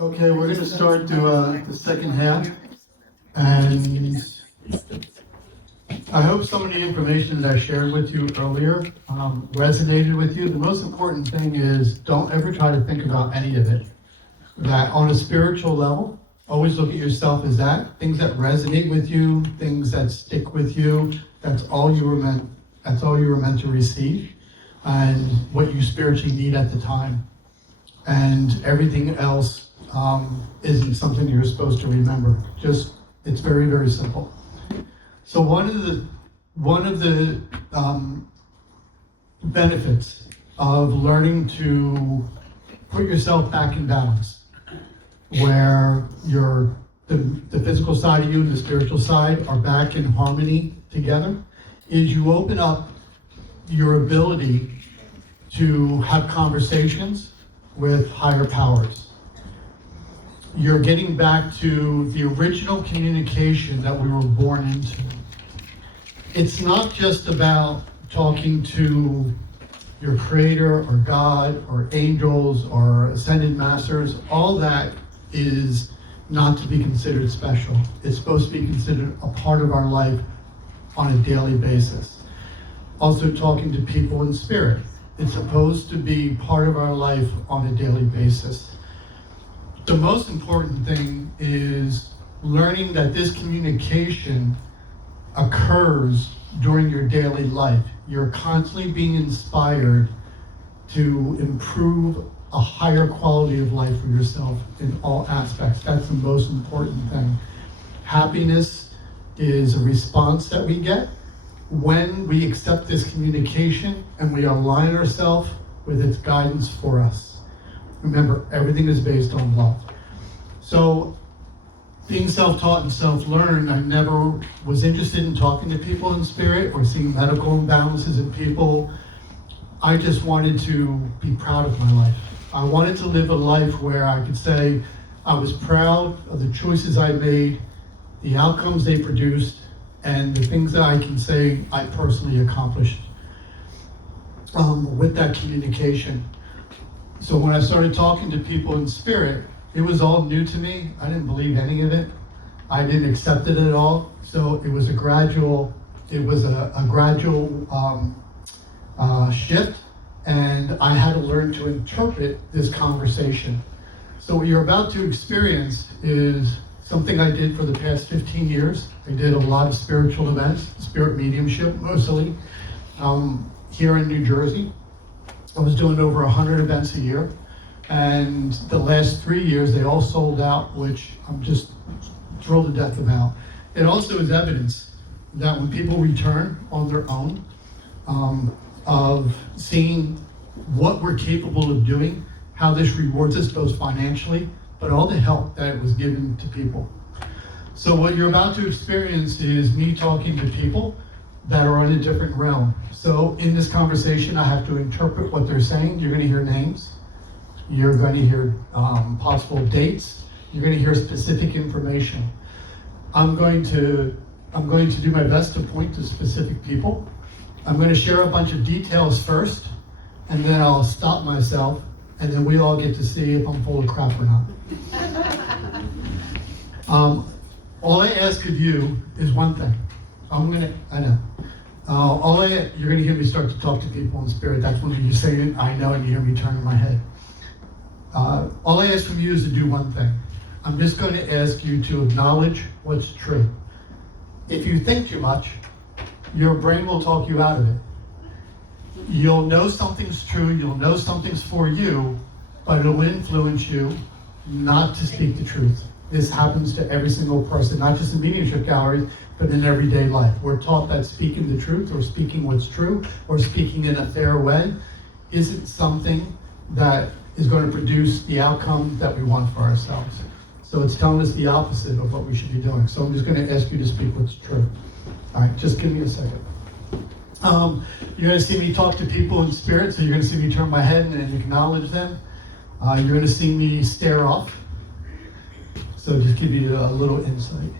Okay, we're going to start the second half, and I hope some of the information that I shared with you earlier resonated with you. The most important thing is don't ever try to think about any of it. That on a spiritual level, always look at yourself as that. Things that resonate with you, things that stick with you, that's all you were meant, that's all you were meant to receive, and what you spiritually need at the time. And everything else isn't something you're supposed to remember. Just, it's very, very simple. So one of the benefits of learning to put yourself back in balance, where the physical side of you and the spiritual side are back in harmony together, is you open up your ability to have conversations with higher powers. You're getting back to the original communication that we were born into. It's not just about talking to your creator or God or angels or ascended masters. All that is not to be considered special. It's supposed to be considered a part of our life on a daily basis. Also talking to people in spirit. It's supposed to be part of our life on a daily basis. The most important thing is learning that this communication occurs during your daily life. You're constantly being inspired to improve a higher quality of life for yourself in all aspects. That's the most important thing. Happiness is a response that we get when we accept this communication and we align ourselves with its guidance for us. Remember, everything is based on love. So, being self-taught and self-learned, I never was interested in talking to people in spirit or seeing medical imbalances in people. I just wanted to be proud of my life. I wanted to live a life where I could say I was proud of the choices I made, the outcomes they produced, and the things that I can say I personally accomplished with that communication. So when I started talking to people in spirit, it was all new to me. I didn't believe any of it. I didn't accept it at all. So it was a gradual shift, and I had to learn to interpret this conversation. So what you're about to experience is something I did for the past 15 years. I did a lot of spiritual events, spirit mediumship mostly, here in New Jersey. I was doing over 100 events a year, and the last 3 years they all sold out, which I'm just thrilled to death about. It also is evidence that when people return on their own, of seeing what we're capable of doing, how this rewards us both financially, but all the help that was given to people. So what you're about to experience is me talking to people that are in a different realm. So in this conversation, I have to interpret what they're saying. You're going to hear names. You're going to hear possible dates. You're going to hear specific information. I'm going to do my best to point to specific people. I'm going to share a bunch of details first, and then I'll stop myself, and then we all get to see if I'm full of crap or not. All I ask of you is one thing. You're going to hear me start to talk to people in spirit. That's when you say it, I know, and you hear me turn in my head. All I ask from you is to do one thing. I'm just going to ask you to acknowledge what's true. If you think too much, your brain will talk you out of it. You'll know something's true, you'll know something's for you, but it'll influence you not to speak the truth. This happens to every single person, not just in mediumship galleries, but in everyday life. We're taught that speaking the truth, or speaking what's true, or speaking in a fair way, isn't something that is going to produce the outcome that we want for ourselves. So it's telling us the opposite of what we should be doing. So I'm just going to ask you to speak what's true. All right, just give me a second. You're going to see me talk to people in spirit, so you're going to see me turn my head and acknowledge them. You're going to see me stare off. So just give you a little insight.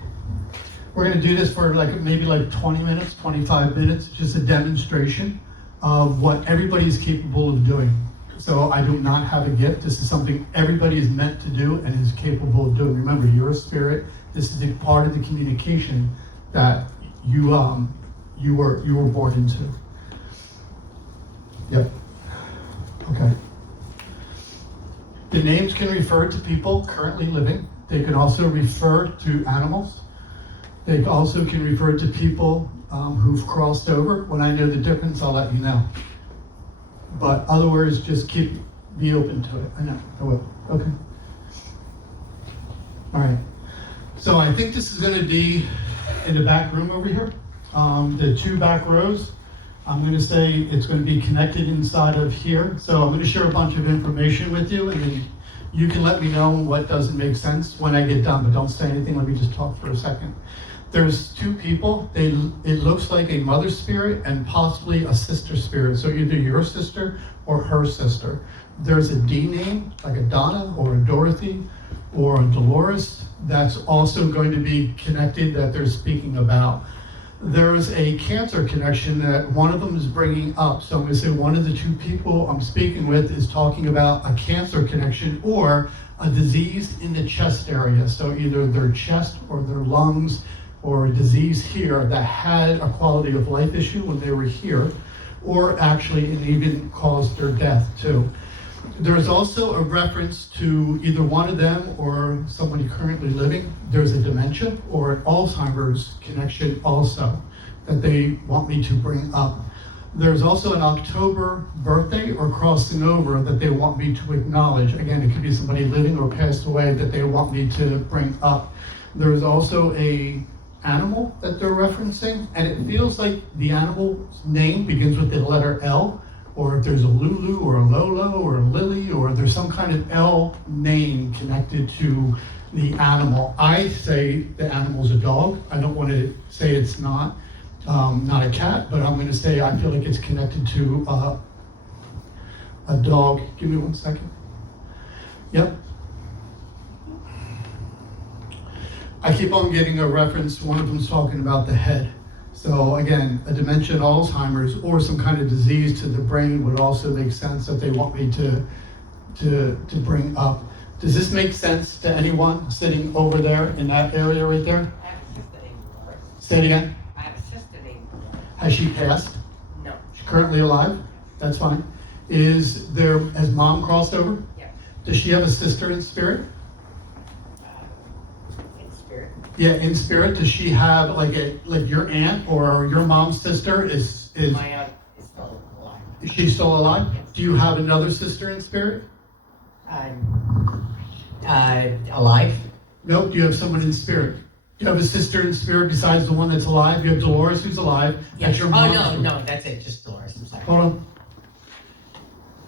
We're going to do this for maybe 20 minutes, 25 minutes, just a demonstration of what everybody's capable of doing. So I do not have a gift. This is something everybody is meant to do and is capable of doing. Remember, you're a spirit. This is a part of the communication that you were born into. Yep. Okay. The names can refer to people currently living. They can also refer to animals. They also can refer to people who've crossed over. When I know the difference, I'll let you know. But other words, just be open to it. I know, I will. Okay. All right. So I think this is going to be in the back room over here. The 2 back rows. I'm going to say it's going to be connected inside of here. So I'm going to share a bunch of information with you, and then you can let me know what doesn't make sense when I get done, but don't say anything. Let me just talk for a second. There's 2 people. It looks like a mother spirit and possibly a sister spirit. So either your sister or her sister. There's a D name, like a Donna or a Dorothy or a Dolores. That's also going to be connected that they're speaking about. There's a Cancer connection that one of them is bringing up. So I'm going to say one of the 2 people I'm speaking with is talking about a Cancer connection or a disease in the chest area. So either their chest or their lungs, or a disease here that had a quality of life issue when they were here, or actually it even caused their death too. There's also a reference to either one of them or somebody currently living. There's a dementia or an Alzheimer's connection also that they want me to bring up. There's also an October birthday or crossing over that they want me to acknowledge. Again, it could be somebody living or passed away that they want me to bring up. There's also a animal that they're referencing, and it feels like the animal's name begins with the letter L, or if there's a Lulu or a Lolo or a Lily, or there's some kind of L name connected to the animal. I say the animal's a dog. I don't want to say it's not a cat, but I'm going to say I feel like it's connected to a dog. Give me 1 second. Yep. I keep on getting a reference, one of them's talking about the head. So again, a dementia, Alzheimer's, or some kind of disease to the brain would also make sense that they want me to bring up. Does this make sense to anyone sitting over there in that area right there? I have a sister named Dolores. Say it again. I have a sister named Dolores. Has she passed? No. She's currently alive? That's fine. Has mom crossed over? Yes. Does she have a sister in spirit? In spirit. Yeah, in spirit. Does she have like your aunt or your mom's sister is My aunt is still alive. is she still alive? Yes. Do you have another sister in spirit? Alive? Nope. Do you have someone in spirit? Do you have a sister in spirit besides the one that's alive? You have Dolores who's alive. Yes. That's your mom. Oh no, that's it. Just Dolores. I'm sorry. Hold on.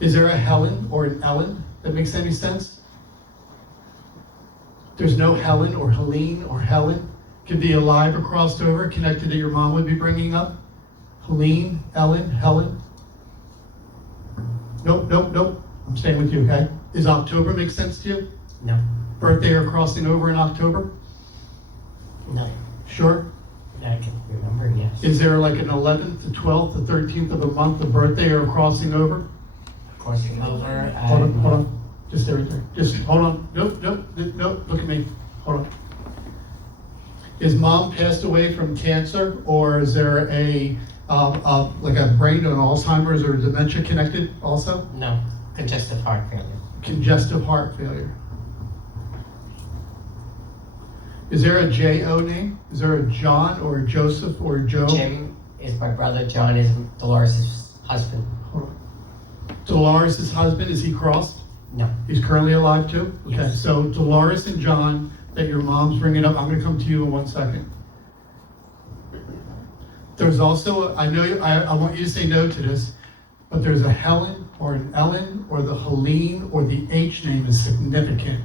Is there a Helen or an Ellen that makes any sense? There's no Helen or Helene or Helen. Could be alive or crossed over, connected that your mom would be bringing up. Helene, Ellen, Helen. Nope. I'm staying with you, okay? Does October make sense to you? No. Birthday or crossing over in October? No. Sure. I can remember, yes. Is there like an 11th, the 12th, the 13th of a month, a birthday or crossing over? Crossing over. Hold on. Just there, right there. Just hold on. Nope. Look at me. Hold on. Is mom passed away from cancer, or is there a like a brain or an Alzheimer's or dementia connected also? No. Congestive heart failure. Congestive heart failure. Is there a J.O. name? Is there a John or a Joseph or a Joe? Jim is my brother. John is Dolores' husband. Hold on. Dolores' husband, is he crossed? No. He's currently alive too? Okay, Yes. so Dolores and John, that your mom's bringing up, I'm going to come to you in 1 second. There's also, I want you to say no to this, but there's a Helen or an Ellen or the Helene or the H name is significant.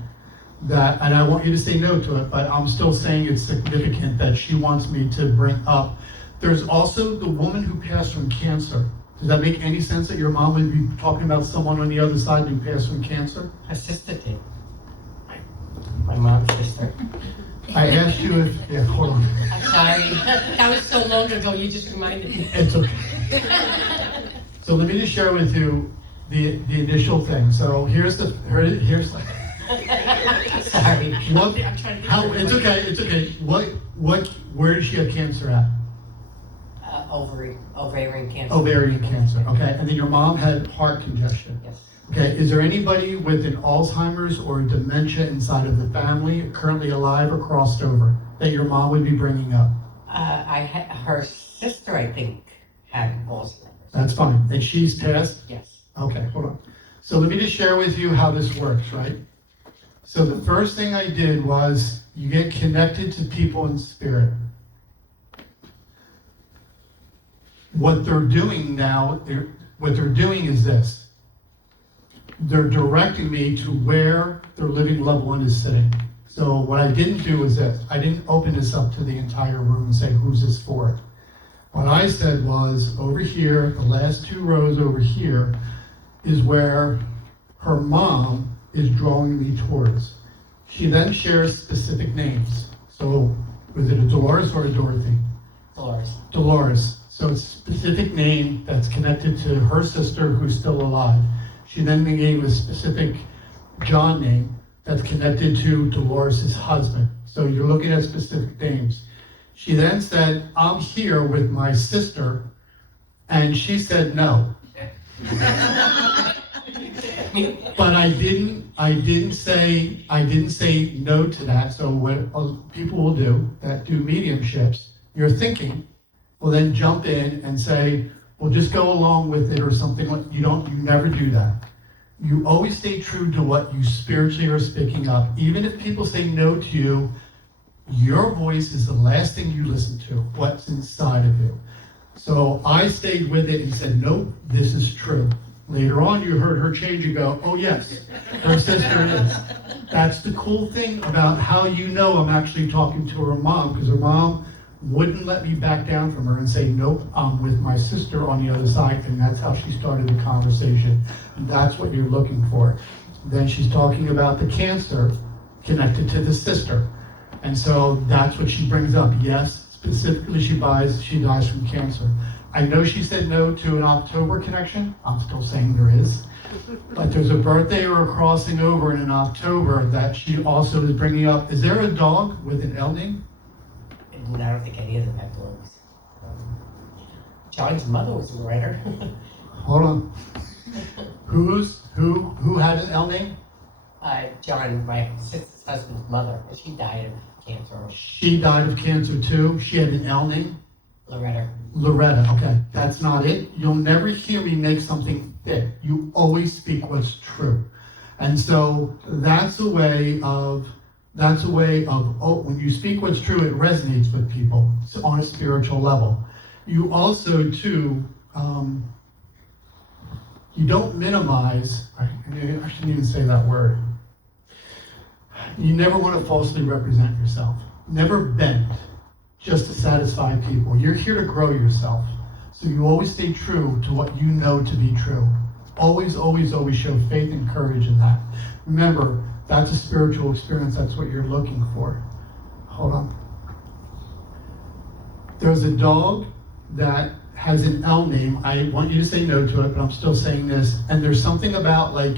That, and I want you to say no to it, but I'm still saying it's significant that she wants me to bring up. There's also the woman who passed from cancer. Does that make any sense that your mom would be talking about someone on the other side who passed from cancer? Her sister did. My mom's sister. I asked you if, yeah, hold on. I'm sorry. That was so long ago, you just reminded me. It's okay. So let me just share with you, the initial thing. So here's here's Sorry. what, I'm trying to how, it's okay, it's okay. Where does she have cancer at? Ovarian cancer. Ovarian cancer, okay. And then your mom had heart congestion. Yes. Okay, is there anybody with an Alzheimer's or dementia inside of the family, currently alive or crossed over, that your mom would be bringing up? Her sister, I think, had Alzheimer's. That's fine. And she's passed? Yes. Okay, hold on. So let me just share with you how this works, right? So the first thing I did was you get connected to people in spirit. What they're doing now, what they're doing is this. They're directing me to where their living loved one is sitting. So what I didn't do is this. I didn't open this up to the entire room and say, who's this for? What I said was, over here, the last 2 rows over here, is where her mom is drawing me towards. She then shares specific names. So was it a Dolores or a Dorothy? Dolores. Dolores. So it's a specific name that's connected to her sister who's still alive. She then gave a specific John name that's connected to Dolores' husband. So you're looking at specific names. She then said, I'm here with my sister, and she said no. But I didn't say no to that. So what people will do that do mediumships, you're thinking, will then jump in and say, well, just go along with it or something. You never do that. You always stay true to what you spiritually are speaking up. Even if people say no to you, your voice is the last thing you listen to, what's inside of you. So I stayed with it and said, nope, this is true. Later on, you heard her change and go, oh yes, her sister is. That's the cool thing about how you know I'm actually talking to her mom, because her mom wouldn't let me back down from her and say, nope, I'm with my sister on the other side, and that's how she started the conversation. And that's what you're looking for. Then she's talking about the cancer connected to the sister. And so that's what she brings up. Yes, specifically she dies from cancer. I know she said no to an October connection. I'm still saying there is. But there's a birthday or a crossing over in October that she also is bringing up. Is there a dog with an L name? I don't think any of them have dogs. John's mother was a writer. Hold on. Who had an L name? John, my sister's husband's mother, and she died of cancer. She died of cancer too. She had an L name? Loretta, okay. That's not it. You'll never hear me make something fit. You always speak what's true. And so that's a way of, when you speak what's true, it resonates with people on a spiritual level. You also, too, you don't minimize, I shouldn't even say that word. You never want to falsely represent yourself. Never bend just to satisfy people. You're here to grow yourself. So you always stay true to what you know to be true. Always, always, always show faith and courage in that. Remember, that's a spiritual experience. That's what you're looking for. Hold on. There's a dog that has an L name. I want you to say no to it, but I'm still saying this. And there's something about, like,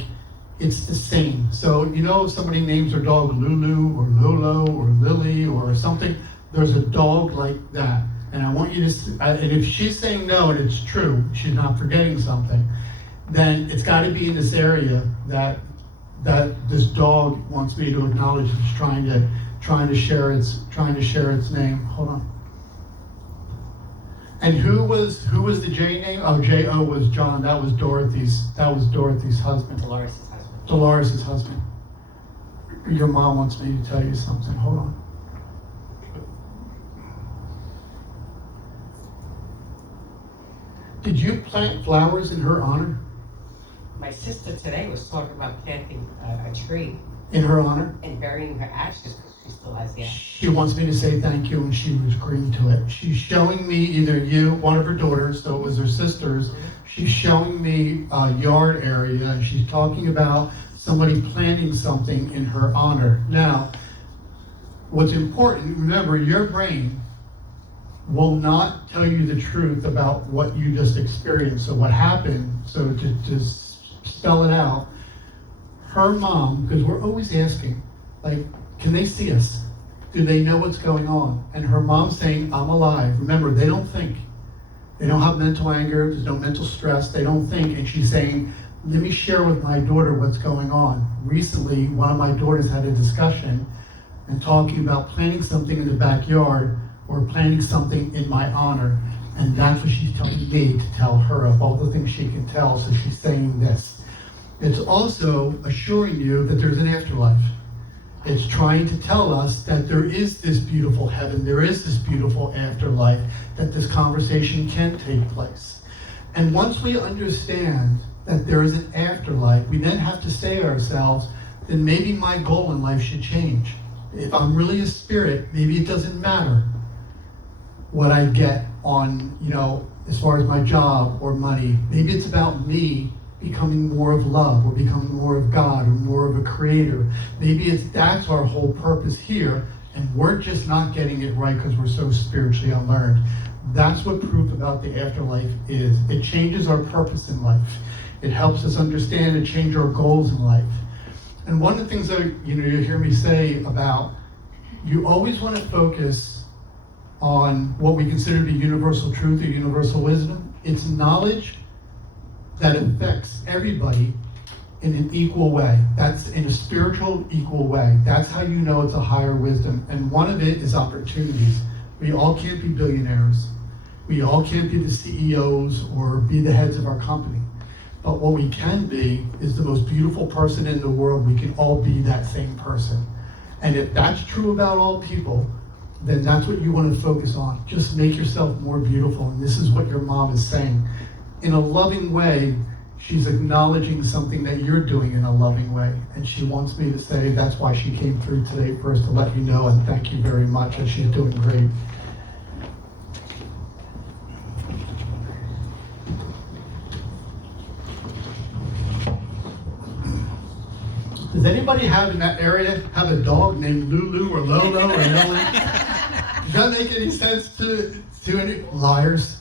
it's the same. So, you know, if somebody names their dog Lulu or Lolo or Lily or something, there's a dog like that. And I want you to, and if she's saying no and it's true, she's not forgetting something, then it's got to be in this area that this dog wants me to acknowledge. It's trying to share its name. Hold on. And who was the J name? Oh, J-O was John. That was Dorothy's husband. Dolores' husband. Your mom wants me to tell you something. Hold on. Did you plant flowers in her honor? My sister today was talking about planting a tree. In her honor? And burying her ashes because she still has the ashes. She wants me to say thank you, and she was agreeing to it. She's showing me either you, one of her daughters, so it was her sisters. She's showing me a yard area, and she's talking about somebody planting something in her honor. Now, what's important, remember, your brain will not tell you the truth about what you just experienced. So what happened, so to spell it out. Her mom, because we're always asking, like, can they see us? Do they know what's going on? And her mom saying, I'm alive. Remember, they don't think. They don't have mental anger, there's no mental stress, they don't think. And she's saying, let me share with my daughter what's going on. Recently, one of my daughters had a discussion and talking about planting something in the backyard or planting something in my honor. And that's what she's telling me to tell her of all the things she can tell. So she's saying this. It's also assuring you that there's an afterlife. It's trying to tell us that there is this beautiful heaven, there is this beautiful afterlife, that this conversation can take place. And once we understand that there is an afterlife, we then have to say to ourselves, then maybe my goal in life should change. If I'm really a spirit, maybe it doesn't matter what I get on, as far as my job or money. Maybe it's about me becoming more of love, or becoming more of God, or more of a creator. Maybe that's our whole purpose here, and we're just not getting it right because we're so spiritually unlearned. That's what proof about the afterlife is. It changes our purpose in life. It helps us understand and change our goals in life. And one of the things that you hear me say about, you always want to focus on what we consider to be universal truth or universal wisdom. It's knowledge that affects everybody in an equal way. That's in a spiritual equal way. That's how you know it's a higher wisdom. And one of it is opportunities. We all can't be billionaires. We all can't be the CEOs or be the heads of our company. But what we can be is the most beautiful person in the world. We can all be that same person. And if that's true about all people, then that's what you want to focus on. Just make yourself more beautiful. And this is what your mom is saying. In a loving way, she's acknowledging something that you're doing in a loving way. And she wants me to say that's why she came through today first, to let you know and thank you very much, and she's doing great. Does anybody have in that area have a dog named Lulu or Lolo or Lily? Does that make any sense to any liars?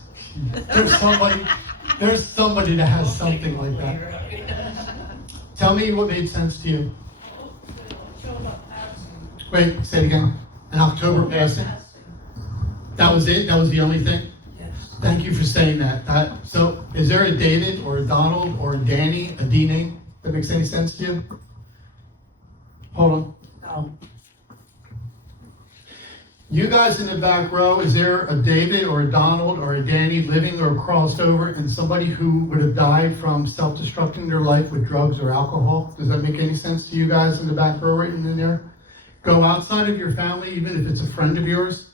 There's somebody that has something like that. Tell me what made sense to you. Wait, say it again. An October passing. That was it? That was the only thing? Yes. Thank you for saying that. So, is there a David or a Donald or a Danny, a D name, that makes any sense to you? Hold on. No. You guys in the back row, is there a David or a Donald or a Danny living or crossed over, and somebody who would have died from self-destructing their life with drugs or alcohol? Does that make any sense to you guys in the back row right in there? Go outside of your family, even if it's a friend of yours,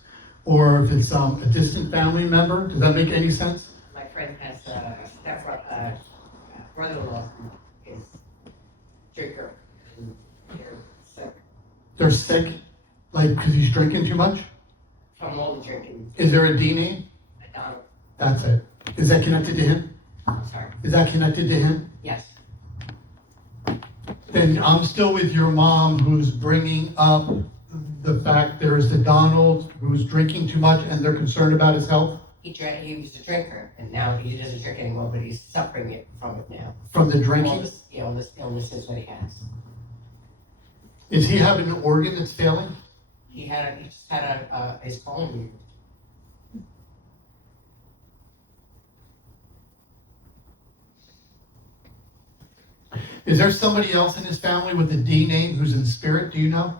or if it's a distant family member. Does that make any sense? My friend has a brother-in-law who is drinker. And they're sick They're sick, like because he's drinking too much? from all the drinking. Is there a D name? Donald, That's it. Is that connected to him? sorry. Is that connected to him? Yes. Then I'm still with your mom, who's bringing up the fact there is the Donald who's drinking too much and they're concerned about his health He was a drinker, and now he doesn't drink anymore, but he's suffering from it now. from the All drinking. this, this illness is what he has. Is he having an organ that's failing? He just had his colon removed. Is there somebody else in his family with a D name who's in spirit? Do you know?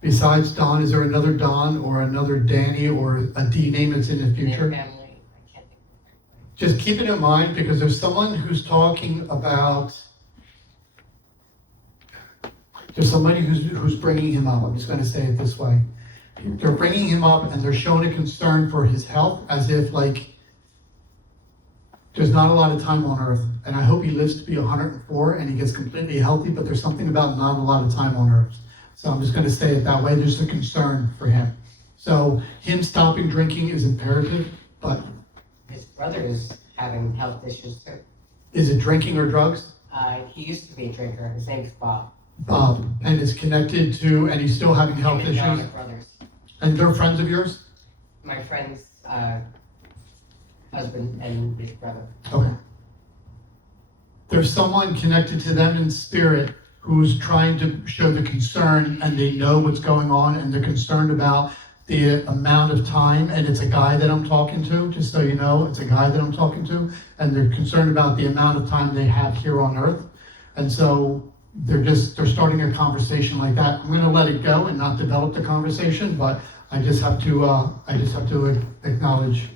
Besides Don, is there another Don or another Danny or a D name that's in the Their future? family, I can't think of it. Just keep it in mind, because there's someone who's talking about, there's somebody who's bringing him up. I'm just going to say it this way. They're bringing him up and they're showing a concern for his health, as if like there's not a lot of time on earth. And I hope he lives to be 104 and he gets completely healthy, but there's something about not a lot of time on earth. So I'm just going to say it that way. There's a concern for him. So him stopping drinking is imperative, but His brother is having health issues too. is it drinking or drugs? He used to be a drinker. His name's Bob. Bob, and it's connected to, and he's still having health Him and John issues? are brothers. And they're friends of yours? My friend's husband and his brother. Okay. there's someone connected to them in spirit who's trying to show the concern, and they know what's going on, and they're concerned about the amount of time, and it's a guy that I'm talking to, just so you know, it's a guy that I'm talking to, and they're concerned about the amount of time they have here on earth. And so they're starting a conversation like that. I'm gonna let it go and not develop the conversation, but I just have to acknowledge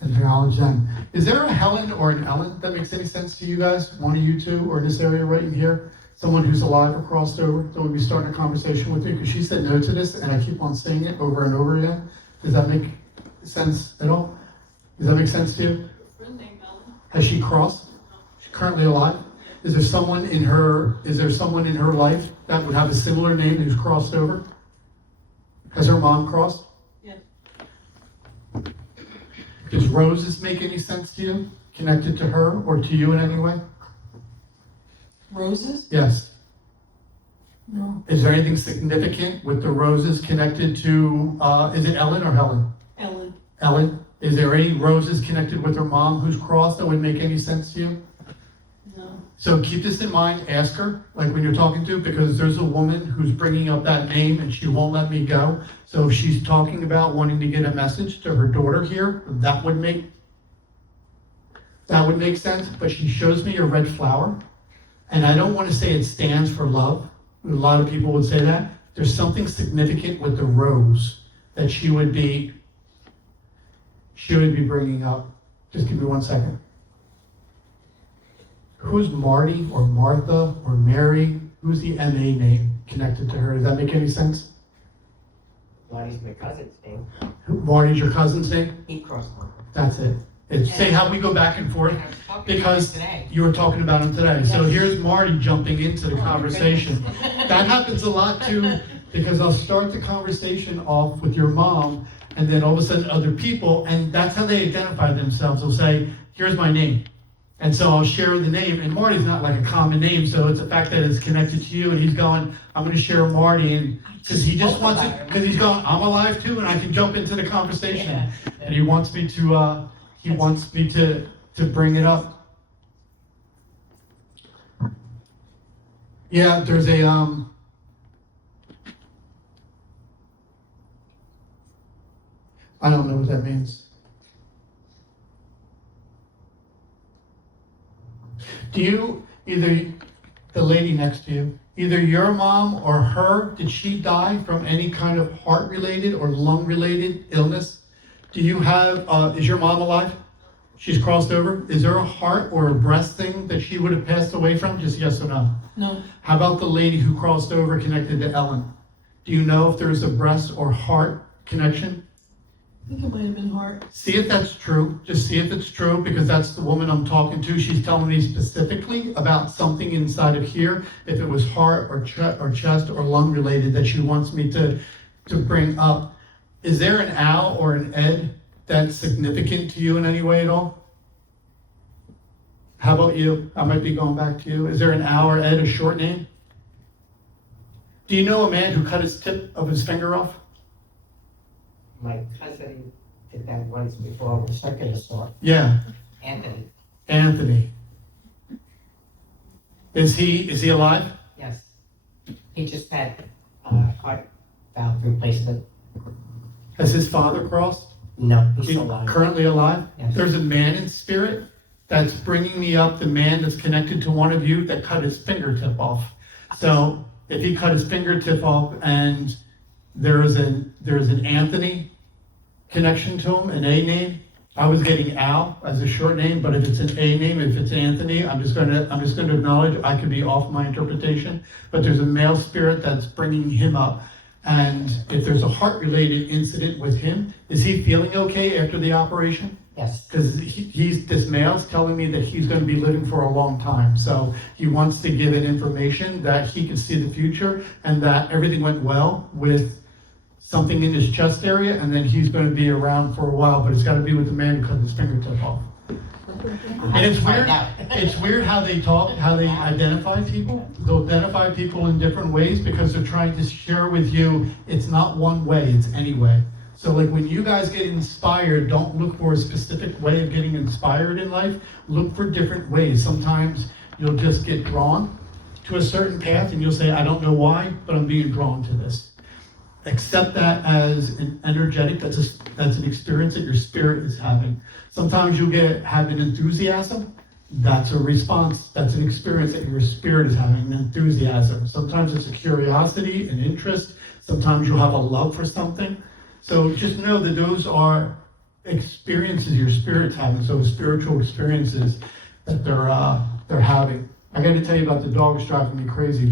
them. Is there a Helen or an Ellen that makes any sense to you guys? One of you two, or in this area right in here? Someone who's alive or crossed over that would be starting a conversation with you? Because she said no to this, and I keep on saying it over and over again. Does that make sense at all? Does that make sense to you? Has she crossed? She's currently alive? Is there someone in her life that would have a similar name who's crossed over? Has her mom crossed? Yes. Does Roses make any sense to you? Connected to her or to you in any way? Roses? Yes. No. Is there anything significant with the Roses connected to, is it Ellen or Helen? Ellen. Ellen? Is there any Roses connected with her mom who's crossed that would make any sense to you? No. So keep this in mind, ask her, like when you're talking to, because there's a woman who's bringing up that name and she won't let me go. So if she's talking about wanting to get a message to her daughter here, that would make sense, but she shows me a red flower. And I don't want to say it stands for love. A lot of people would say that. There's something significant with the rose that she would be bringing up. Just give me 1 second. Who's Marty or Martha or Mary? Who's the MA name connected to her? Does that make any sense? Marty's my cousin's name. Marty's your cousin's name? He crossed over. That's it. Say how we go back and forth. And I was talking to him Because today. you were talking about him today. So Yes. here's Marty jumping into the Oh, my conversation. goodness. That happens a lot too, because I'll start the conversation off with your mom, and then all of a sudden other people, and that's how they identify themselves. They'll say, here's my name. And so I'll share the name, and Marty's not like a common name, so it's the fact that it's connected to you, and he's going, I'm gonna share Marty, and because he just wants it, because he's going, I'm alive too, and I can jump into the conversation. Yeah. And he wants me to, to bring it up. Yeah, there's a, I don't know what that means. Do you, either the lady next to you, either your mom or her, did she die from any kind of heart-related or lung-related illness? Do you have, is your mom alive? She's crossed over? Is there a heart or a breast thing that she would have passed away from? Just yes or no? No. How about the lady who crossed over connected to Ellen? Do you know if there's a breast or heart connection? I think it might have been heart. See if that's true. Just see if it's true, because that's the woman I'm talking to. She's telling me specifically about something inside of here, if it was heart or chest or lung related, that she wants me to bring up. Is there an Al or an Ed that's significant to you in any way at all? How about you? I might be going back to you. Is there an Al or Ed, a short name? Do you know a man who cut his tip of his finger off? My cousin did that once before with circular saw. Yeah, Anthony. Anthony. Is he alive? Yes. He just had heart valve replacement. Has his father crossed? No, he's He's still alive. currently alive? Yes. There's a man in spirit that's bringing me up, the man that's connected to one of you that cut his fingertip off. So if he cut his fingertip off and there's an Anthony connection to him, an A name. I was getting Al as a short name, but if it's an A name, if it's Anthony, I'm just going to acknowledge I could be off my interpretation. But there's a male spirit that's bringing him up, and if there's a heart-related incident with him, is he feeling okay after the operation? Yes. Because this male's telling me that he's going to be living for a long time. So he wants to give it information that he can see the future and that everything went well with something in his chest area, and then he's going to be around for a while, but it's got to be with the man who cut his fingertip off. And it's weird. It's weird how they talk, how they identify people. They'll identify people in different ways because they're trying to share with you it's not one way, it's any way. So like when you guys get inspired, don't look for a specific way of getting inspired in life. Look for different ways. Sometimes you'll just get drawn to a certain path and you'll say, I don't know why, but I'm being drawn to this. Accept that as an energetic, that's an experience that your spirit is having. Sometimes you'll have an enthusiasm, that's a response, that's an experience that your spirit is having, an enthusiasm. Sometimes it's a curiosity, an interest, sometimes you'll have a love for something. So just know that those are experiences your spirit's having, so spiritual experiences that they're having. I got to tell you about the dogs driving me crazy.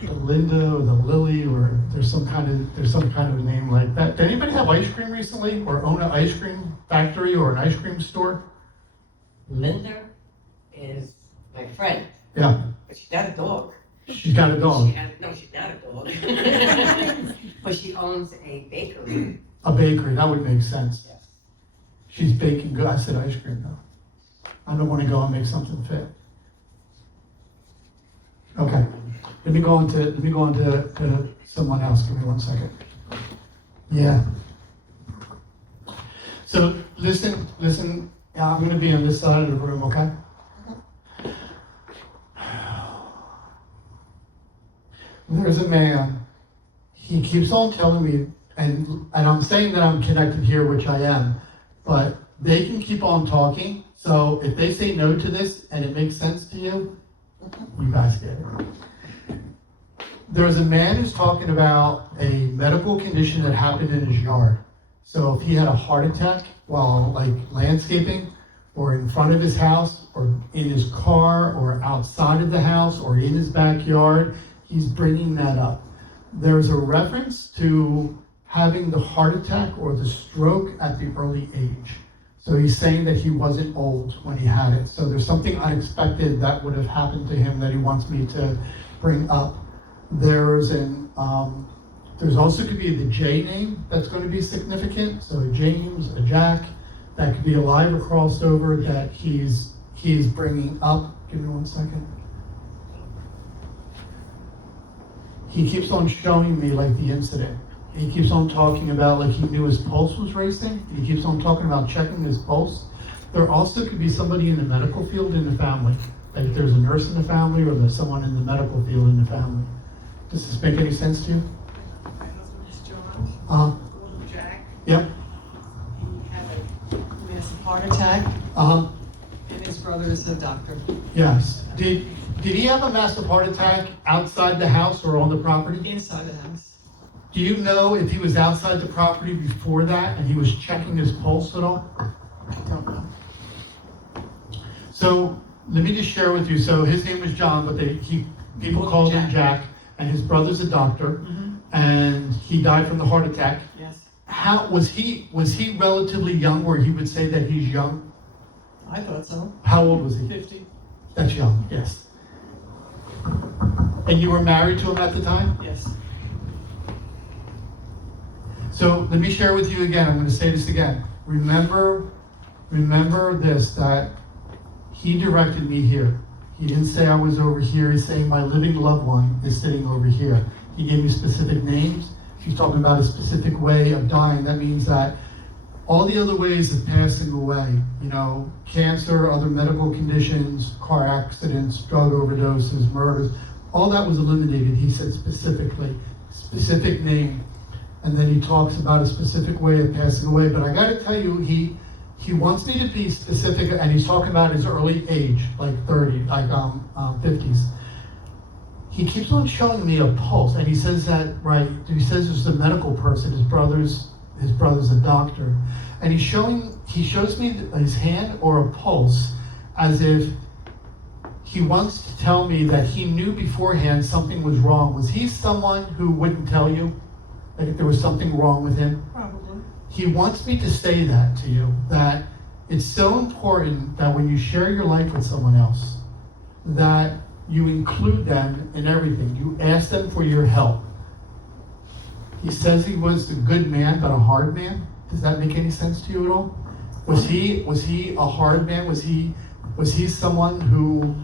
The Linda or the Lily, or there's some kind of a name like that. Did anybody have ice cream recently, or own an ice cream factory or an ice cream store? Linda is my friend, Yeah, but she's not a dog. she's got a dog. She's not a dog. But she owns a bakery. A bakery, that would make sense. Yes. She's baking good. I said ice cream though. I don't want to go and make something fit. Okay. Let me go on to someone else. Give me 1 second. Yeah. So listen. I'm going to be on this side of the room, okay? There's a man. He keeps on telling me, and I'm saying that I'm connected here, which I am, but they can keep on talking. So if they say no to this and it makes sense to you, you guys get it. There's a man who's talking about a medical condition that happened in his yard. So if he had a heart attack while landscaping, or in front of his house, or in his car, or outside of the house, or in his backyard, he's bringing that up. There's a reference to having the heart attack or the stroke at the early age. So he's saying that he wasn't old when he had it. So there's something unexpected that would have happened to him that he wants me to bring up. There's also could be the J name that's going to be significant. So a James, a Jack, that could be alive or crossed over that he's bringing up. Give me 1 second. He keeps on showing me the incident. He keeps on talking about he knew his pulse was racing. He keeps on talking about checking his pulse. There also could be somebody in the medical field in the family. Like there's a nurse in the family or there's someone in the medical field in the family. Does this make any sense to you? My husband is John. Little Jack. Yep. He has a heart attack, and his brother is a doctor. Yes. Did he have a massive heart attack outside the house or on the property? Inside the house. Do you know if he was outside the property before that and he was checking his pulse at all? I don't know. So let me just share with you. So his name was John, but people called him Jack, and his brother's a doctor, and he died from the heart attack. Yes. How was he relatively young, where he would say that he's young? I thought so. How old was he? 50. That's young, yes. And you were married to him at the time? Yes. So let me share with you again. I'm going to say this again. Remember this, that he directed me here. He didn't say I was over here. He's saying my living loved one is sitting over here. He gave me specific names. He's talking about a specific way of dying. That means that all the other ways of passing away, cancer, other medical conditions, car accidents, drug overdoses, murders, all that was eliminated. He said specific name. And then he talks about a specific way of passing away. But I got to tell you, he wants me to be specific, and he's talking about his early age, 30, 50s. He keeps on showing me a pulse, and he says that, right, he says it's a medical person, his brother's a doctor. And he shows me his hand or a pulse as if he wants to tell me that he knew beforehand something was wrong. Was he someone who wouldn't tell you that if there was something wrong with him? Probably. He wants me to say that to you, that it's so important that when you share your life with someone else, that you include them in everything. You ask them for your help. He says he was a good man, but a hard man. Does that make any sense to you at all? Was he a hard man? Was he someone who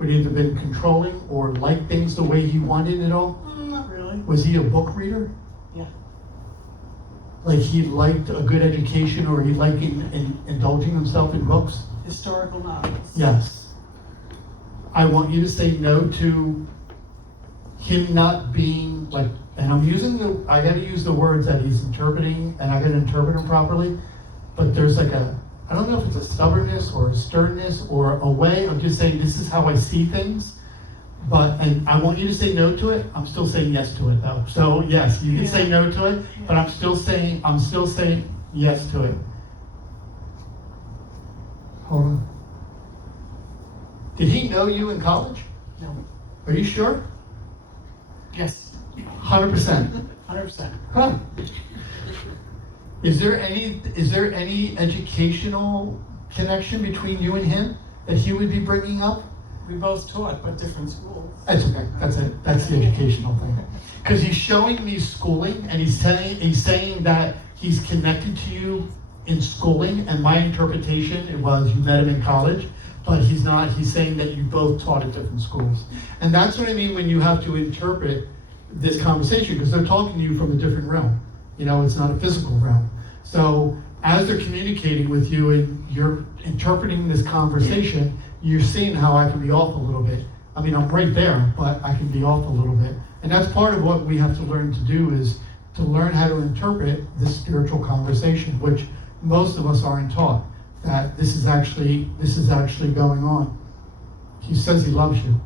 would either been controlling or liked things the way he wanted it all? Not really. Was he a book reader? Yeah. Like he liked a good education, or he liked indulging himself in books? Historical novels. Yes. I want you to say no to him not being like, and I gotta use the words that he's interpreting, and I gotta interpret them properly, but there's like I don't know if it's a stubbornness or a sternness or a way of just saying, this is how I see things, and I want you to say no to it. I'm still saying yes to it though. So yes, you can say no to it, but I'm still saying yes to it. Hold on. Did he know you in college? No. Are you sure? Yes. 100%. 100%. Huh. Is there any educational connection between you and him that he would be bringing up? We both taught, but different schools. That's okay. That's it. That's the educational thing. Because he's showing me schooling, and he's saying that he's connected to you in schooling, and my interpretation was you met him in college, but he's not. He's saying that you both taught at different schools, and that's what I mean when you have to interpret this conversation, because they're talking to you from a different realm. It's not a physical realm. So as they're communicating with you and you're interpreting this conversation, you're seeing how I can be off a little bit. I mean, I'm right there, but I can be off a little bit. And that's part of what we have to learn to do, is to learn how to interpret this spiritual conversation, which most of us aren't taught, that this is actually going on. He says he loves you.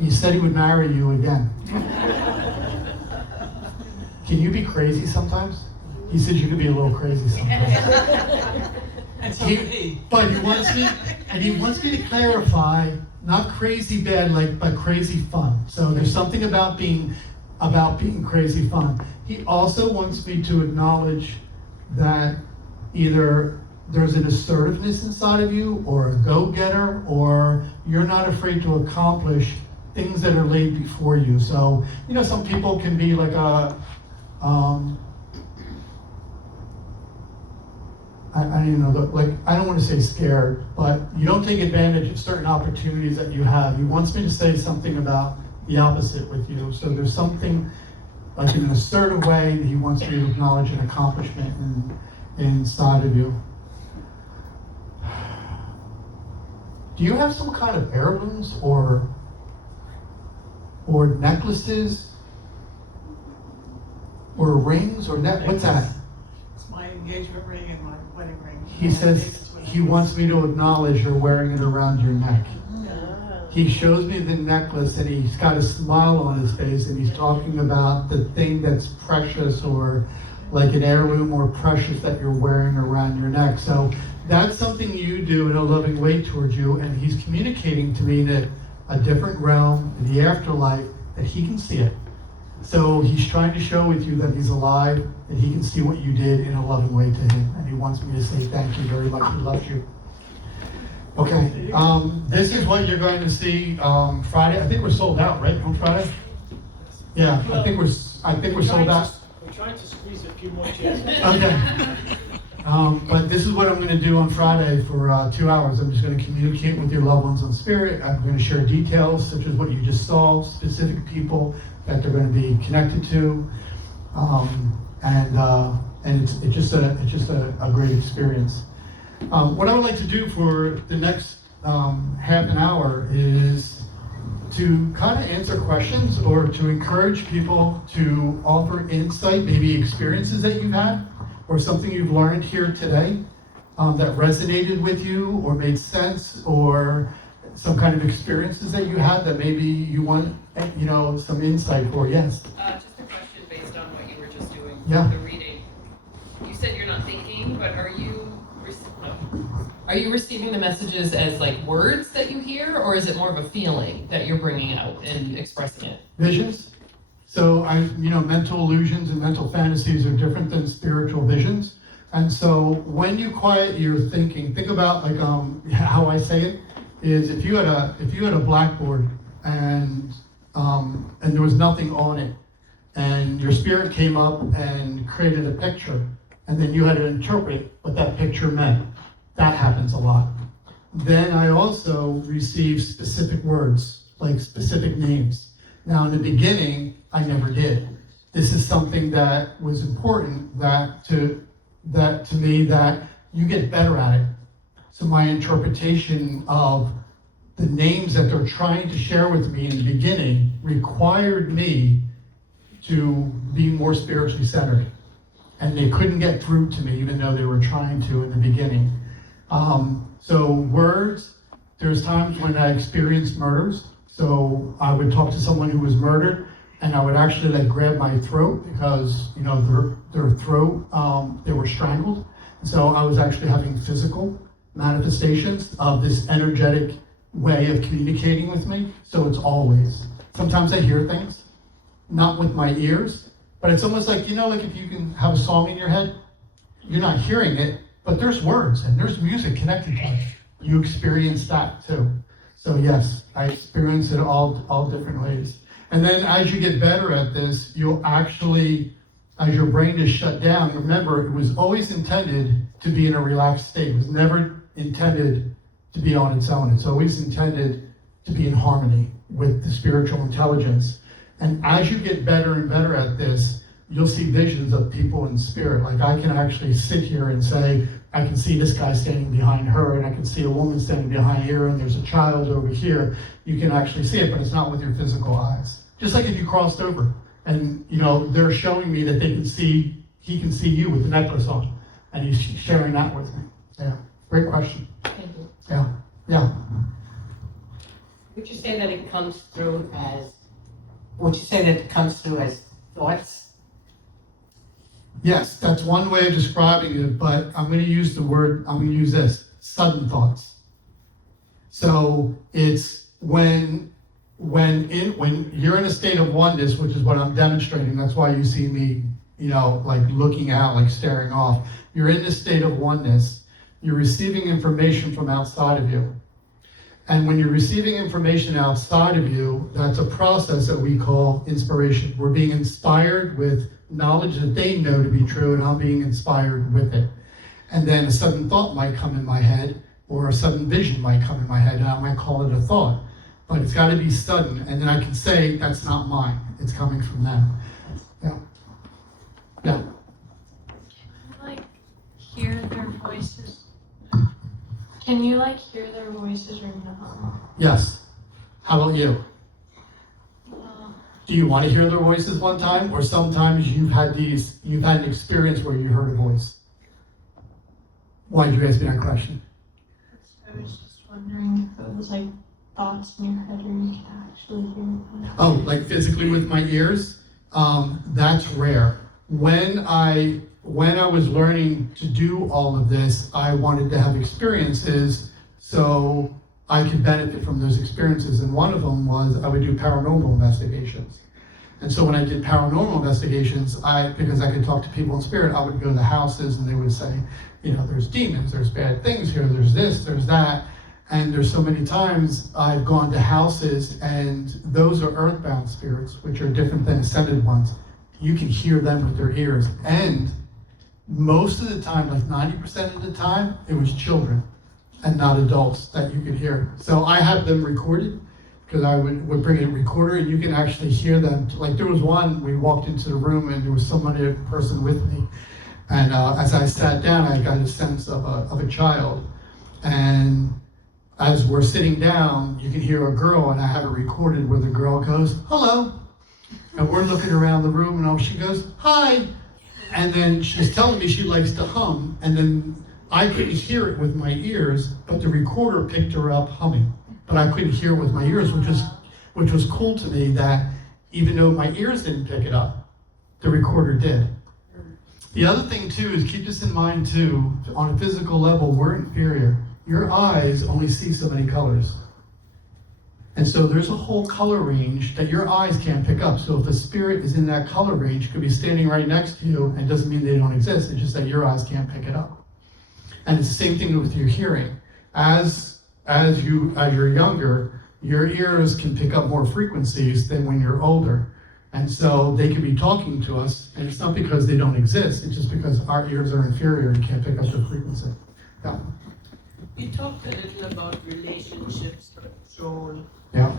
He said he would marry you again. Can you be crazy sometimes? He said you could be a little crazy sometimes. And so did he. But he wants me to clarify, not crazy bad, but crazy fun. So there's something about being crazy fun. He also wants me to acknowledge that either there's an assertiveness inside of you, or a go-getter, or you're not afraid to accomplish things that are laid before you. So, some people can be like I don't even know, I don't want to say scared, but you don't take advantage of certain opportunities that you have. He wants me to say something about the opposite with you. So there's something like in an assertive way that he wants me to acknowledge an accomplishment inside of you. Do you have some kind of heirlooms or necklaces or rings or what's that? It's my engagement ring and my wedding ring. He says he wants me to acknowledge you're wearing it around your neck. He shows me the necklace, and he's got a smile on his face, and he's talking about the thing that's precious, or like an heirloom or precious that you're wearing around your neck. So that's something you do in a loving way towards you, and he's communicating to me that a different realm, in the afterlife, that he can see it. So he's trying to show with you that he's alive, that he can see what you did in a loving way to him, and he wants me to say thank you very much. He loves you. Okay, this is what you're going to see Friday. I think we're sold out, right, on Friday? Yeah, I think we're sold out. We're trying to squeeze a few more chairs. Okay. But this is what I'm going to do on Friday for 2 hours. I'm just going to communicate with your loved ones on spirit. I'm going to share details such as what you just saw, specific people that they're going to be connected to, and it's just a great experience. What I would like to do for the next half an hour is to kind of answer questions, or to encourage people to offer insight, maybe experiences that you've had, or something you've learned here today that resonated with you or made sense, or some kind of experiences that you had that maybe you want, some insight for. Yes? Just a question based on what you were just doing, Yeah. the reading. You said you're not thinking, but are you receiving the messages as words that you hear, or is it more of a feeling that you're bringing out and expressing it? Visions. So mental illusions and mental fantasies are different than spiritual visions. And so when you quiet your thinking, think about how I say it is, if you had a blackboard and there was nothing on it, and your spirit came up and created a picture, and then you had to interpret what that picture meant. That happens a lot. Then I also receive specific words, like specific names. Now in the beginning, I never did. This is something that was important that to me, that you get better at it. So my interpretation of the names that they're trying to share with me in the beginning required me to be more spiritually centered. And they couldn't get through to me even though they were trying to in the beginning. So words, there's times when I experienced murders. So I would talk to someone who was murdered, and I would actually like grab my throat because, you know, their throat, they were strangled. So I was actually having physical manifestations of this energetic way of communicating with me. So it's always, sometimes I hear things, not with my ears, but it's almost like, you know, like if you can have a song in your head, you're not hearing it, but there's words and there's music connected to it. You experience that too. So yes, I experience it all different ways. And then as you get better at this, you'll actually, as your brain is shut down, remember, it was always intended to be in a relaxed state. It was never intended to be on its own. It's always intended to be in harmony with the spiritual intelligence. And as you get better and better at this, you'll see visions of people in spirit. Like I can actually sit here and say, I can see this guy standing behind her, and I can see a woman standing behind here, and there's a child over here. You can actually see it, but it's not with your physical eyes. Just like if you crossed over, and you know they're showing me that they can see, he can see you with the necklace on, and he's sharing that with me. Yeah, great question. Thank you. Yeah. Would you say that it comes through as thoughts? Yes, that's one way of describing it, but I'm going to use this, sudden thoughts. So it's when you're in a state of oneness, which is what I'm demonstrating, that's why you see me, you know, like looking out, like staring off. You're in this state of oneness, you're receiving information from outside of you. And when you're receiving information outside of you, that's a process that we call inspiration. We're being inspired with knowledge that they know to be true, and I'm being inspired with it. And then a sudden thought might come in my head, or a sudden vision might come in my head, and I might call it a thought. But it's got to be sudden, and then I can say, that's not mine. It's coming from them. Yeah. Yeah. Hear their voices? Can you hear their voices or no? Yes. How about you? Uh, Do you want to hear their voices one time, or sometimes you've had an experience where you heard a voice? Why did you ask me that question? I was just wondering if it was thoughts in your head or you can actually hear them. Oh, like physically with my ears? That's rare. When I was learning to do all of this, I wanted to have experiences so I could benefit from those experiences. And one of them was I would do paranormal investigations. And so when I did paranormal investigations, because I could talk to people in spirit, I would go to houses and they would say, you know, there's demons, there's bad things here, there's this, there's that. And there's so many times I've gone to houses and those are earthbound spirits, which are different than ascended ones. You can hear them with their ears. And most of the time, like 90% of the time, it was children and not adults that you could hear. So I have them recorded because I would bring a recorder and you can actually hear them. Like there was one, we walked into the room and there was a person with me. And as I sat down, I got a sense of a child. And as we're sitting down, you can hear a girl, and I have it recorded where the girl goes, hello. And we're looking around the room, and she goes, hi. And then she's telling me she likes to hum, and then I couldn't hear it with my ears, but the recorder picked her up humming. But I couldn't hear it with my ears, which was cool to me that even though my ears didn't pick it up, the recorder did. The other thing too is keep this in mind too, on a physical level, we're inferior. Your eyes only see so many colors. And so there's a whole color range that your eyes can't pick up. So if a spirit is in that color range, it could be standing right next to you, and it doesn't mean they don't exist, it's just that your eyes can't pick it up. And it's the same thing with your hearing. As you're younger, your ears can pick up more frequencies than when you're older. And so they can be talking to us, and it's not because they don't exist, it's just because our ears are inferior and can't pick up the frequency. Yeah. You talked a little about relationships control. Yeah.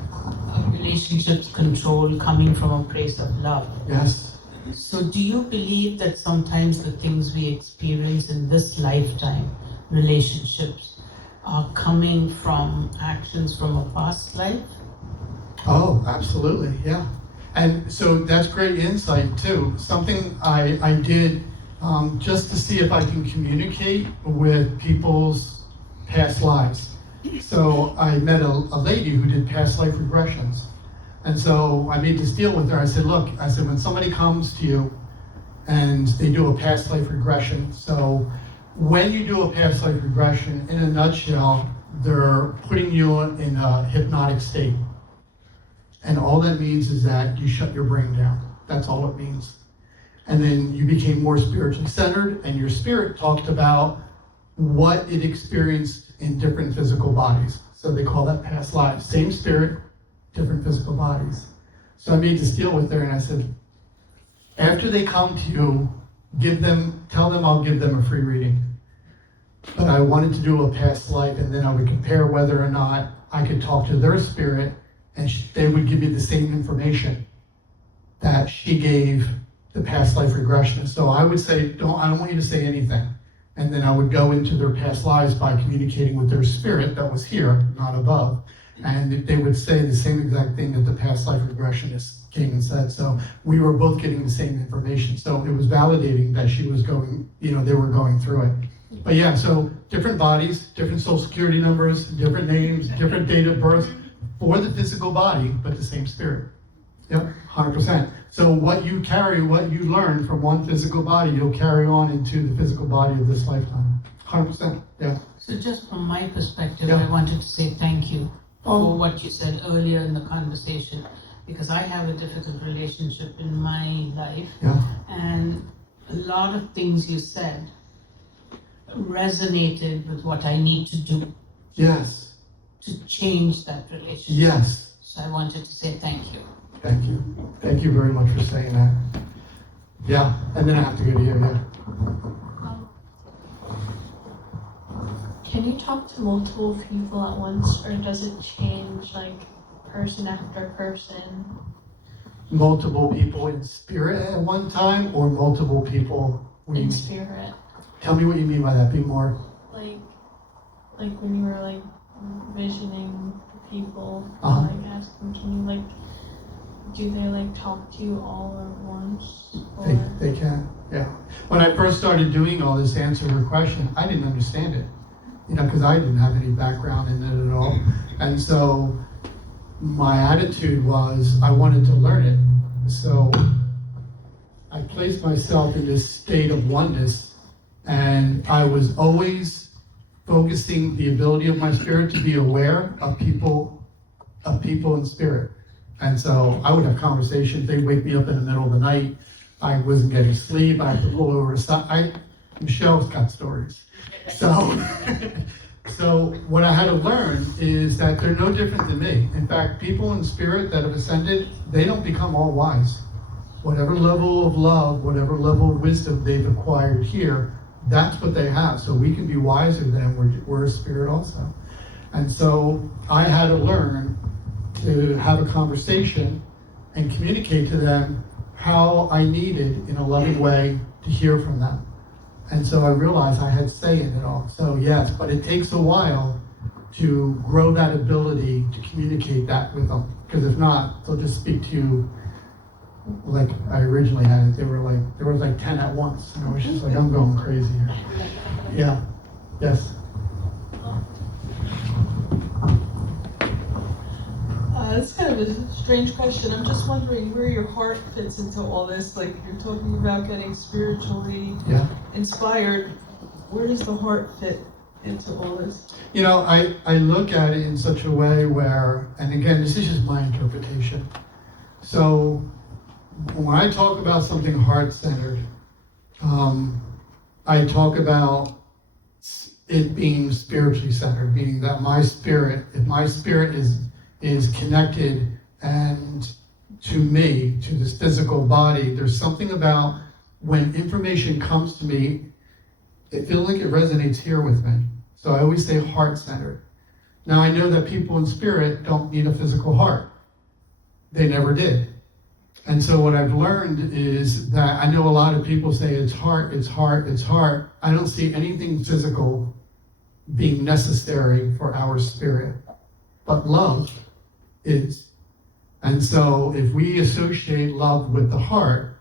Relationships control coming from a place of love. Yes. So do you believe that sometimes the things we experience in this lifetime, relationships, are coming from actions from a past life? Oh, absolutely, yeah. And so that's great insight too. Something I did just to see if I can communicate with people's past lives. So I met a lady who did past life regressions. And so I made this deal with her. I said, look, I said, when somebody comes to you and they do a past life regression, so when you do a past life regression, in a nutshell, they're putting you in a hypnotic state. And all that means is that you shut your brain down. That's all it means. And then you became more spiritually centered, and your spirit talked about what it experienced in different physical bodies. So they call that past lives. Same spirit, different physical bodies. So I made this deal with her, and I said, after they come to you, tell them I'll give them a free reading. But I wanted to do a past life, and then I would compare whether or not I could talk to their spirit, and they would give me the same information that she gave the past life regression. So I would say, I don't want you to say anything. And then I would go into their past lives by communicating with their spirit that was here, not above. And they would say the same exact thing that the past life regressionist came and said. So we were both getting the same information. So it was validating that she was going, they were going through it. But yeah, so different bodies, different social security numbers, different names, different date of birth for the physical body, but the same spirit. Yep, 100%. So what you carry, what you learn from one physical body, you'll carry on into the physical body of this lifetime. 100%, yeah. So just from my perspective, Yeah. I wanted to say thank you Oh. for what you said earlier in the conversation, because I have a difficult relationship in my life, Yeah. and a lot of things you said resonated with what I need to do Yes, to change that relationship. yes. So I wanted to say thank you. Thank you. Thank you very much for saying that. Yeah, and then I have to go to you, yeah. Can you talk to multiple people at once, or does it change like person after person? Multiple people in spirit at one time, or multiple people? In spirit? Tell me what you mean by that. Be more. Like when you were like visioning the people, Uh-huh. like asking, can you like, do they like talk to you all at once? Or They can, yeah. When I first started doing all this answer your question, I didn't understand it, because I didn't have any background in it at all. And so my attitude was I wanted to learn it. So I placed myself in this state of oneness, and I was always focusing the ability of my spirit to be aware of people in spirit. And so I would have conversations, they'd wake me up in the middle of the night, I wasn't getting sleep, I had to pull over to side. Michelle's got stories. So what I had to learn is that they're no different than me. In fact, people in spirit that have ascended, they don't become all wise. Whatever level of love, whatever level of wisdom they've acquired here, that's what they have. So we can be wiser than them. We're a spirit also. And so I had to learn to have a conversation and communicate to them how I needed, in a loving way, to hear from them. And so I realized I had say in it all. So yes, but it takes a while to grow that ability to communicate that with them. Because if not, they'll just speak to you like I originally had it. There was like 10 at once. And I was just like, I'm going crazy here. Yeah, yes. It's kind of a strange question. I'm just wondering where your heart fits into all this. Like, you're talking about getting spiritually inspired. Where does the heart fit into all this? I look at it in such a way where, and again, this is just my interpretation. So when I talk about something heart-centered, I talk about it being spiritually centered, meaning that if my spirit is connected and to me, to this physical body, there's something about when information comes to me, it feels like it resonates here with me. So I always say heart-centered. Now I know that people in spirit don't need a physical heart. They never did. And so what I've learned is that I know a lot of people say it's heart, it's heart, it's heart. I don't see anything physical being necessary for our spirit, but love is. And so if we associate love with the heart,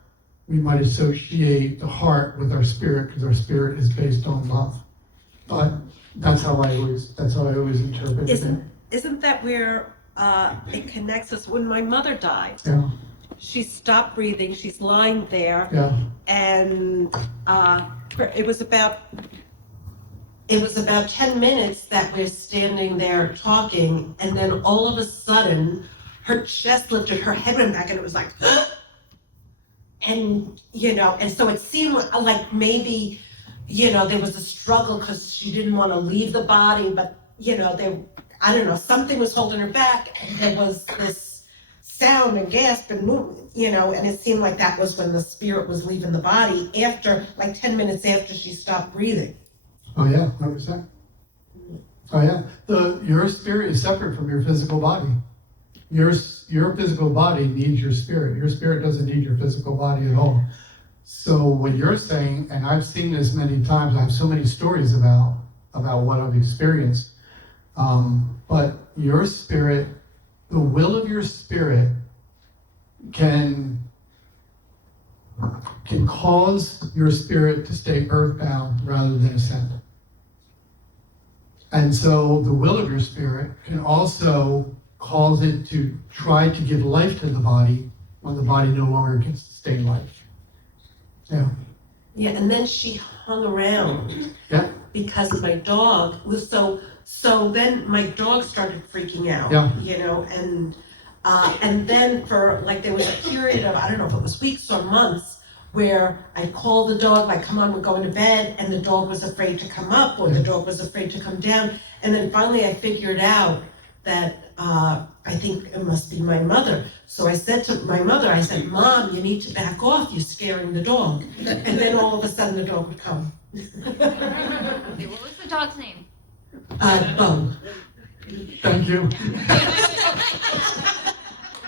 we might associate the heart with our spirit, because our spirit is based on love. But that's how I always interpret it. Isn't that where it connects us? When my mother died, Yeah, she stopped breathing, she's lying there, yeah, and it was about 10 minutes that we're standing there talking, and then all of a sudden, her chest lifted, her head went back, and it was like, and, and so it seemed like maybe, there was a struggle because she didn't want to leave the body, but, I don't know, something was holding her back, and there was this sound and gasp and movement, and it seemed like that was when the spirit was leaving the body after, like 10 minutes after she stopped breathing. oh yeah, 100%. Oh yeah, your spirit is separate from your physical body. Your physical body needs your spirit. Your spirit doesn't need your physical body at all. So what you're saying, and I've seen this many times, I have so many stories about what I've experienced, but your spirit, the will of your spirit can cause your spirit to stay earthbound rather than ascend. And so the will of your spirit can also cause it to try to give life to the body when the body no longer can sustain life. Yeah. Yeah, and then she hung around. Yeah. Because my dog was so then my dog started freaking out. Yeah. And then for there was a period of, I don't know if it was weeks or months, where I'd call the dog, like, come on, we're going to bed, and the dog was afraid to come up, or the dog was afraid to come down. And then finally I figured out that I think it must be my mother. So I said to my mother, I said, Mom, you need to back off, you're scaring the dog. And then all of a sudden the dog would come. Okay, what was the dog's name? Bo. Thank you.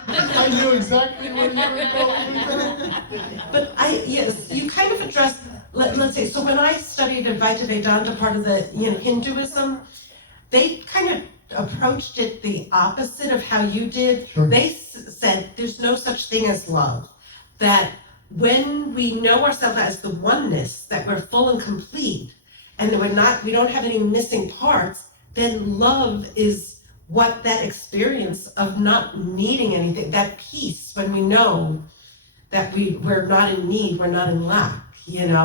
I knew exactly where you were going. But yes, you kind of addressed, let's say, so when I studied Advaita Vedanta, part of the Hinduism, they kind of approached it the opposite of how you did. Sure. They said there's no such thing as love. That when we know ourselves as the oneness, that we're full and complete, and that we don't have any missing parts, then love is what that experience of not needing anything, that peace when we know that we're not in need, we're not in lack,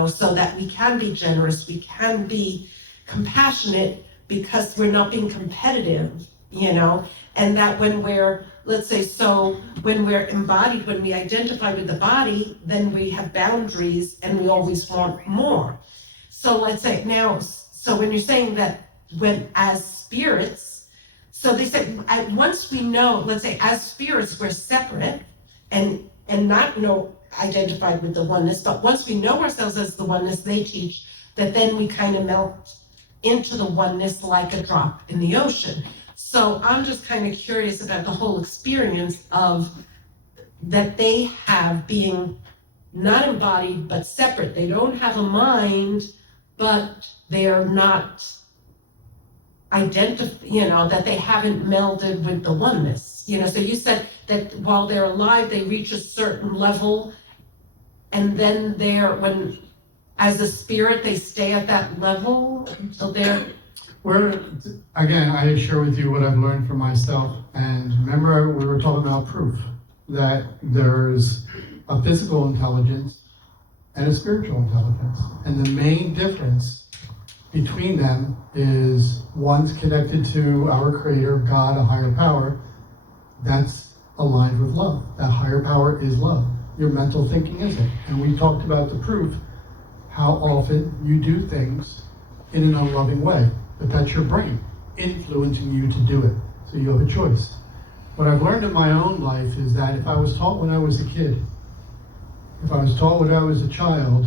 so that we can be generous, we can be compassionate because we're not being competitive, and that when we're, let's say, so when we're embodied, when we identify with the body, then we have boundaries and we always want more. So let's say now, so when you're saying that when as spirits, so they said once we know, let's say as spirits we're separate and not identified with the oneness, but once we know ourselves as the oneness, they teach that then we kind of melt into the oneness like a drop in the ocean. So I'm just kind of curious about the whole experience of that they have being not embodied but separate. They don't have a mind, but they are not that they haven't melded with the oneness. So you said that while they're alive, they reach a certain level, and then when as a spirit, they stay at that level until they're... Again, I share with you what I've learned for myself. And remember, we were talking about proof, that there's a physical intelligence and a spiritual intelligence. And the main difference between them is one's connected to our Creator, God, a higher power, that's aligned with love. That higher power is love. Your mental thinking isn't. And we talked about the proof, how often you do things in an unloving way, but that's your brain influencing you to do it. So you have a choice. What I've learned in my own life is that if I was taught when I was a kid, if I was taught when I was a child,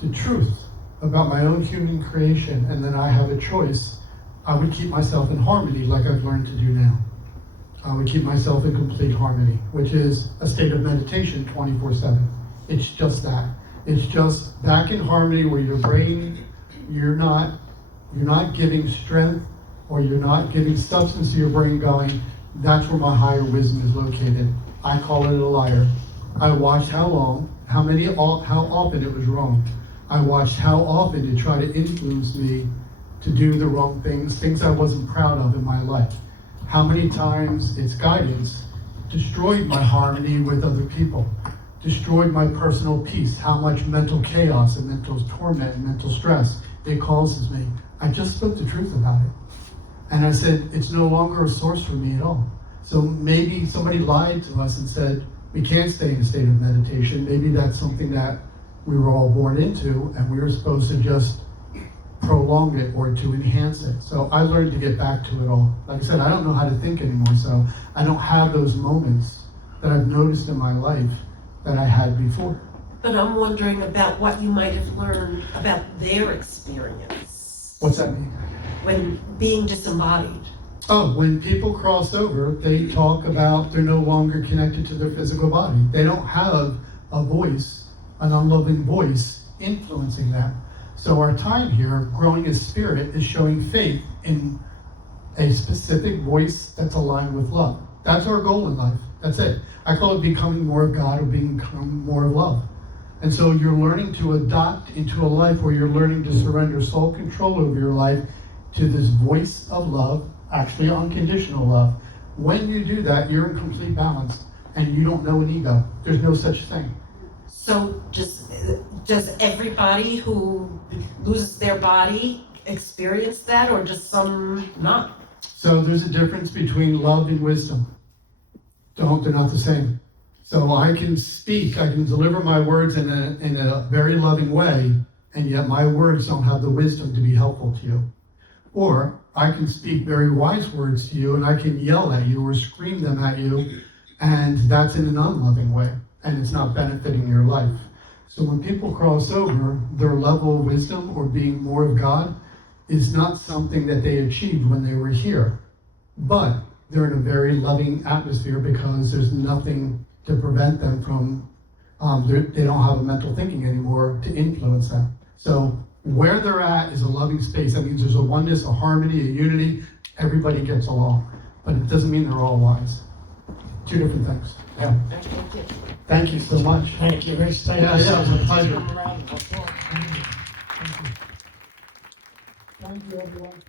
the truth about my own human creation, and then I have a choice, I would keep myself in harmony like I've learned to do now. I would keep myself in complete harmony, which is a state of meditation 24/7. It's just that. It's just back in harmony where your brain, you're not you're not giving strength or you're not giving substance to your brain going, that's where my higher wisdom is located. I call it a liar. I watched how long, how often it was wrong. I watched how often it tried to influence me to do the wrong things I wasn't proud of in my life. How many times its guidance destroyed my harmony with other people, destroyed my personal peace, how much mental chaos and mental torment and mental stress it causes me. I just spoke the truth about it. And I said, it's no longer a source for me at all. So maybe somebody lied to us and said, we can't stay in a state of meditation. Maybe that's something that we were all born into and we were supposed to just prolong it or to enhance it. So I learned to get back to it all. Like I said, I don't know how to think anymore, so I don't have those moments that I've noticed in my life that I had before. But I'm wondering about what you might have learned about their experience What's that mean? when being disembodied. Oh, when people cross over, they talk about they're no longer connected to their physical body. They don't have a voice, an unloving voice influencing them. So our time here, growing as spirit, is showing faith in a specific voice that's aligned with love. That's our goal in life. That's it. I call it becoming more of God or becoming more of love. And so you're learning to adopt into a life where you're learning to surrender sole control over your life to this voice of love, actually unconditional love. When you do that, you're in complete balance and you don't know an ego. There's no such thing. So does everybody who loses their body experience that, or does some not? So there's a difference between love and wisdom. They're not the same. So I can speak, I can deliver my words in a very loving way, and yet my words don't have the wisdom to be helpful to you. Or I can speak very wise words to you, and I can yell at you or scream them at you, and that's in an unloving way, and it's not benefiting your life. So when people cross over, their level of wisdom or being more of God is not something that they achieved when they were here. But they're in a very loving atmosphere because there's nothing to prevent them from, they don't have a mental thinking anymore to influence them. So where they're at is a loving space. That means there's a oneness, a harmony, a unity. Everybody gets along. But it doesn't mean they're all wise. Two different things. Yeah. Thank you so much. Thank you, Rich. Thank Yeah, you. yeah, it was a pleasure. Come around and applause. Thank you, everyone.